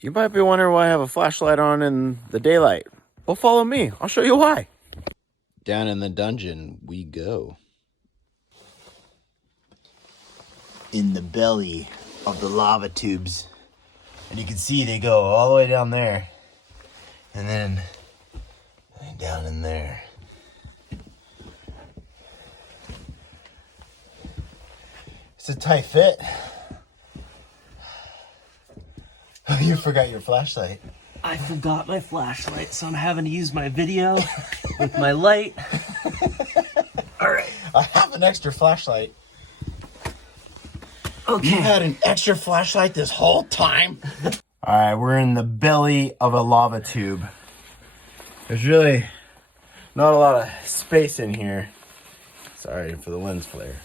You might be wondering why I have a flashlight on in the daylight. Well, follow me. I'll show you why. Down in the dungeon we go. In the belly of the lava tubes. And you can see they go all the way down there. And then down in there. It's a tight fit. Oh, you forgot your flashlight. I forgot my flashlight, so I'm having to use my video with my light. All right. I have an extra flashlight. Okay. You had an extra flashlight this whole time? All right, we're in the belly of a lava tube. There's really not a lot of space in here. Sorry for the lens flare.